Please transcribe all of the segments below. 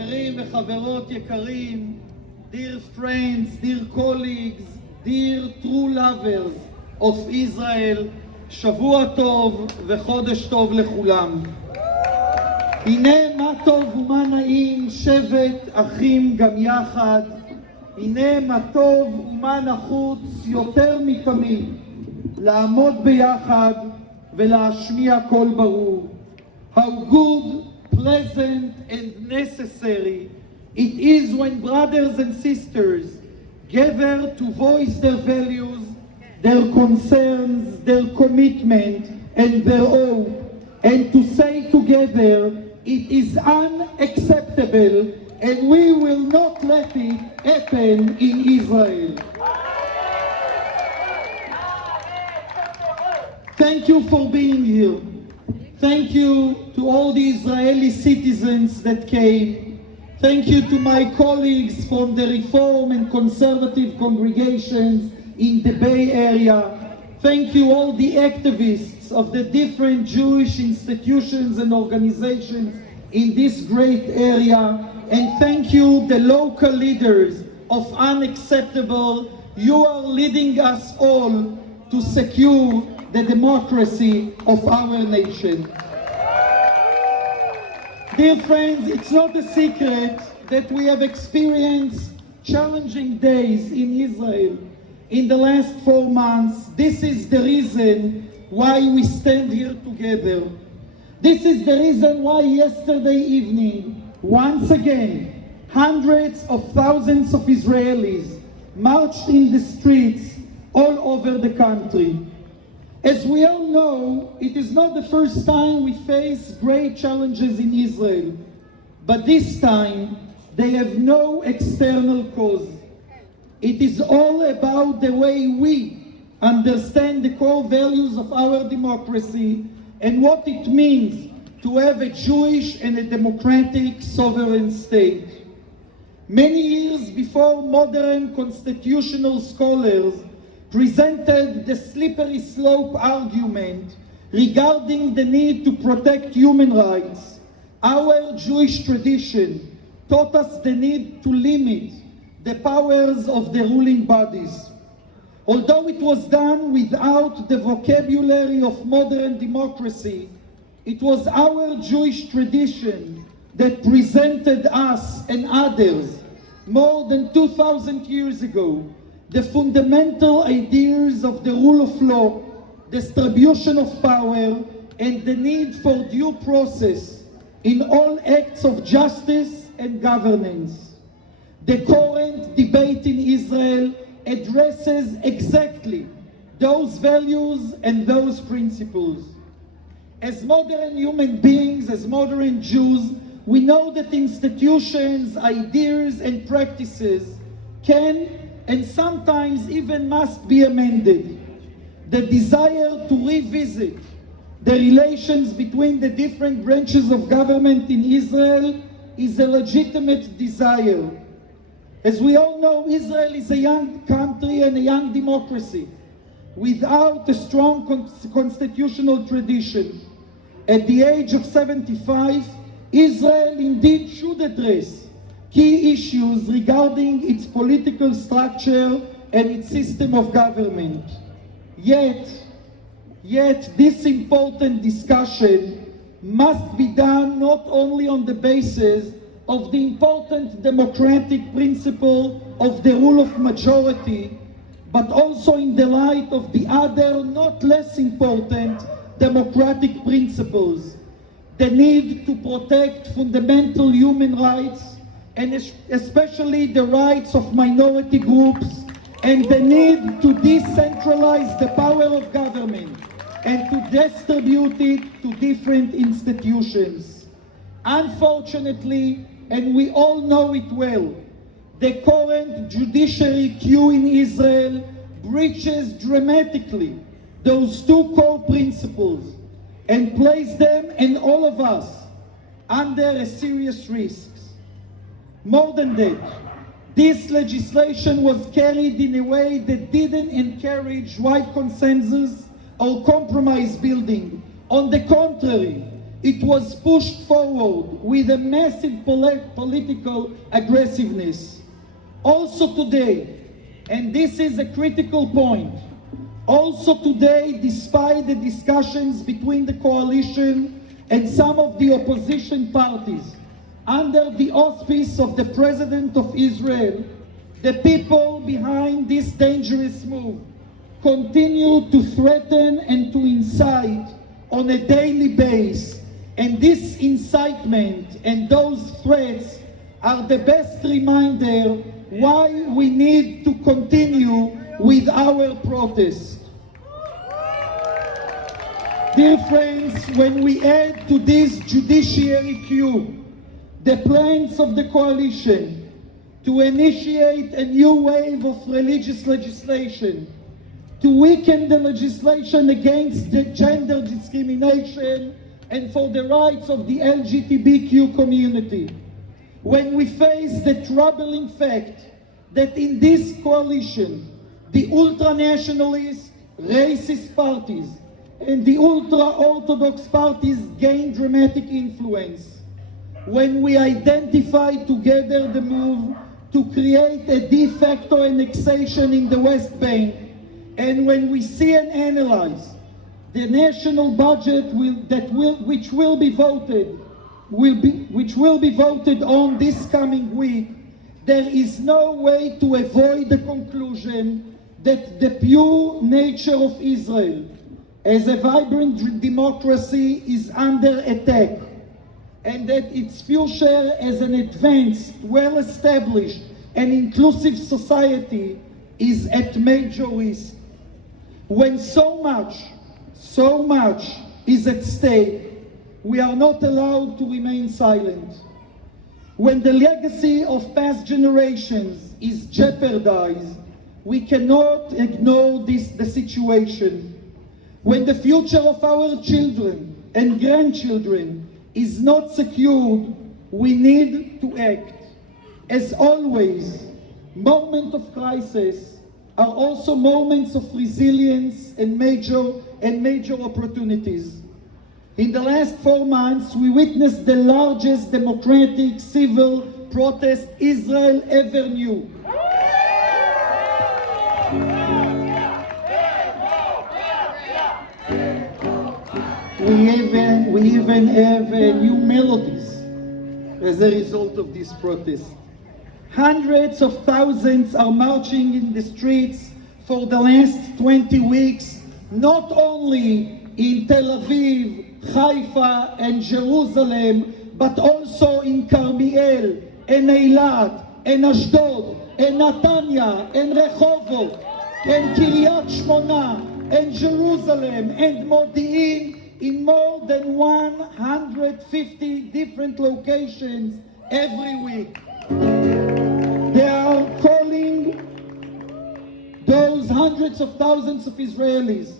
חברים וחברות יקרים, dear friends, dear colleagues, dear true lovers of Israel, שבוע טוב וחודש טוב לכולם. הנה מה טוב ומה נעים, שבט אחים גם יחד. הנה מה טוב ומה נחוץ יותר מתמיד, לעמוד ביחד ולהשמיע קול ברור. How good, pleasant and necessary it is when brothers and sisters gather to voice their values, their concerns, their commitment and their hope, and to say together, it is unacceptable and we will not let it happen in Israel. Thank you for being here. Thank you to all the Israeli citizens that came. Thank you to my colleagues from the Reform and Conservative congregations in the Bay Area. Thank you all the activists of the different Jewish institutions and organizations in this great area. And thank you the local leaders of Unxeptable. You are leading us all to secure the democracy of our nation. Dear friends, it's not a secret that we have experienced challenging days in Israel in the last 4 months. This is the reason why we stand here together. This is the reason why yesterday evening, once again, hundreds of thousands of Israelis marched in the streets all over the country. As we all know, it is not the first time we face great challenges in Israel, but this time they have no external cause. It is all about the way we understand the core values of our democracy and what it means to have a Jewish and a democratic sovereign state. Many years before modern constitutional scholars presented the slippery slope argument regarding the need to protect human rights, our Jewish tradition taught us the need to limit the powers of the ruling bodies. Although it was done without the vocabulary of modern democracy, it was our Jewish tradition that presented us and others more than 2,000 years ago the fundamental ideas of the rule of law, distribution of power, and the need for due process in all acts of justice and governance. The current debate in Israel addresses exactly those values and those principles. As modern human beings, as modern Jews, we know that institutions, ideas, and practices can and sometimes even must be amended. The desire to revisit the relations between the different branches of government in Israel is a legitimate desire. As we all know, Israel is a young country and a young democracy without a strong constitutional tradition. At the age of 75, Israel indeed should address key issues regarding its political structure and its system of government. Yet this important discussion must be done not only on the basis of the important democratic principle of the rule of majority, but also in the light of the other not less important democratic principles, the need to protect fundamental human rights, and especially the rights of minority groups, and the need to decentralize the power of government and to distribute it to different institutions. Unfortunately, and we all know it well, the current judiciary queue in Israel breaches dramatically those two core principles and place them and all of us under a serious risk. More than that, this legislation was carried in a way that didn't encourage wide consensus or compromise building. On the contrary, It was pushed forward with a massive political aggressiveness. Also today, and this is a critical point, also today, despite the discussions between the coalition and some of the opposition parties, under the auspice of the President of Israel, the people behind this dangerous move continue to threaten and to incite on a daily basis. And this incitement and those threats are the best reminder why we need to continue with our protest. Dear friends, when we add to this judiciary coup the plans of the coalition to initiate a new wave of religious legislation, to weaken the legislation against the gender discrimination and for the rights of the LGBTQ community, when we face the troubling fact that in this coalition, the ultra-nationalist, racist parties and the ultra-Orthodox parties gain dramatic influence, when we identify together the move to create a de facto annexation in the West Bank, and when we see and analyze the national budget which will be voted on this coming week, there is no way to avoid the conclusion that the pure nature of Israel as a vibrant democracy is under attack, and that its future as an advanced, well-established and inclusive society is at major risk. When so much is at stake, we are not allowed to remain silent. When the legacy of past generations is jeopardized, we cannot ignore the situation. When the future of our children and grandchildren is not secured, we need to act. As always, moments of crisis are also moments of resilience and major opportunities. In the last 4 months, we witnessed the largest democratic civil protest Israel ever knew. We even have new melodies as a result of this protest. Hundreds of thousands are marching in the streets for the last 20 weeks, not only in Tel Aviv, Haifa and Jerusalem, but also in Carmiel, and Eilat, and Ashdod, and Natanya, and Rehovot, and Kiryat Shmona, and Jerusalem, and Modi'in, in more than 150 different locations every week. They are calling, those hundreds of thousands of Israelis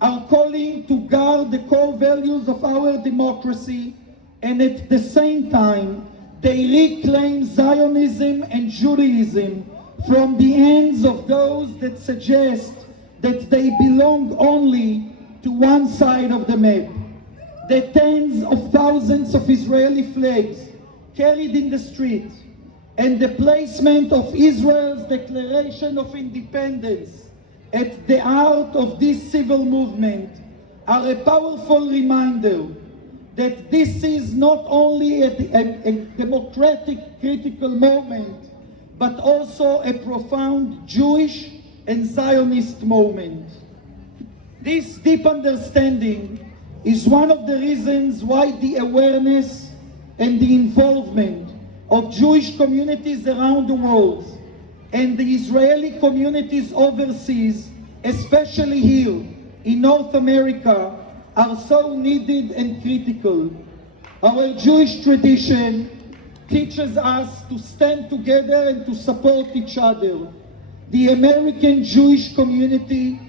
are calling to guard the core values of our democracy, and at the same time, they reclaim Zionism and Judaism from the hands of those that suggest that they belong only to one side of the map. The tens of thousands of Israeli flags carried in the street and the placement of Israel's Declaration of Independence at the heart of this civil movement are a powerful reminder that this is not only a democratic critical moment, but also a profound Jewish and Zionist moment. This deep understanding is one of the reasons why the awareness and the involvement of Jewish communities around the world and the Israeli communities overseas, especially here in North America, are so needed and critical. Our Jewish tradition teaches us to stand together and to support each other. The American Jewish community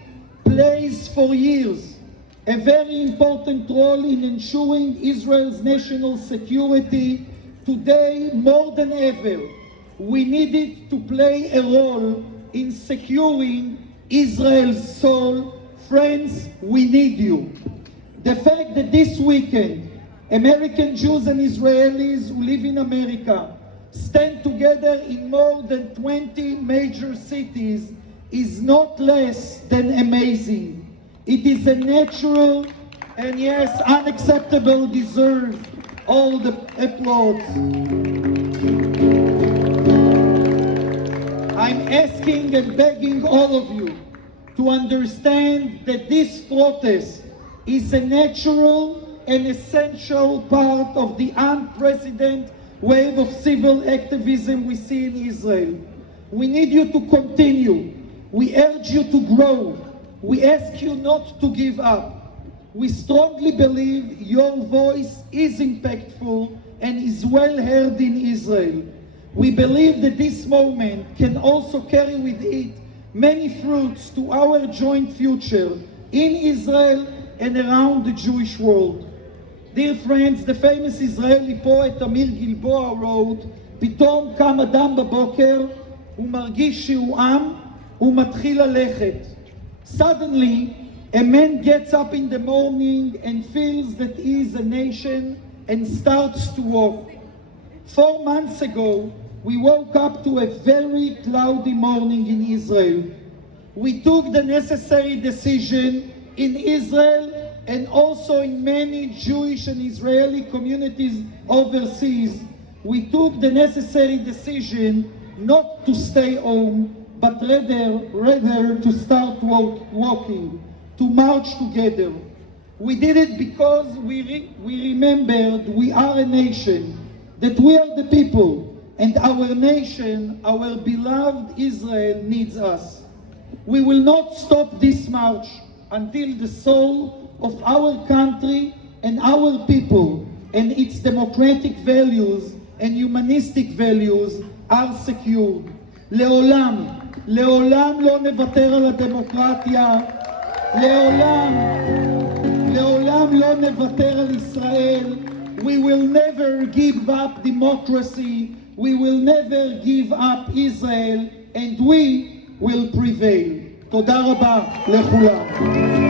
plays for years a very important role in ensuring Israel's national security. Today, more than ever, we needed to play a role in securing Israel's soul. Friends, we need you. The fact that this weekend American Jews and Israelis who live in America stand together in more than 20 major cities is not less than amazing. It is a natural and yes, Unxeptable deserves all the applause. I'm asking and begging all of you to understand that this protest is a natural and essential part of the unprecedented wave of civil activism we see in Israel. We need you to continue. We urge you to grow. We ask you not to give up. We strongly believe your voice is impactful and is well heard in Israel. We believe that this moment can also carry with it many fruits to our joint future in Israel and around the Jewish world. Dear friends, the famous Israeli poet אמיר גלבוע wrote, פתאום קם אדם בבוקר, הוא מרגיש שהוא עם, הוא מתחיל ללכת. Suddenly, a man gets up in the morning and feels that he is a nation and starts to walk. 4 months ago, we woke up to a very cloudy morning in Israel. We took the necessary decision in Israel and also in many Jewish and Israeli communities overseas. We took the necessary decision not to stay home, but rather to start walking, to march together. We did it because we remembered we are a nation, that we are the people, and our nation, our beloved Israel, needs us. We will not stop this march until the soul of our country and our people and its democratic values and humanistic values are secured. לעולם, לעולם לא נוותר על הדמוקרטיה, לעולם לא נוותר על ישראל. We will never give up democracy, we will never give up Israel, and we will prevail. תודה רבה לכולם.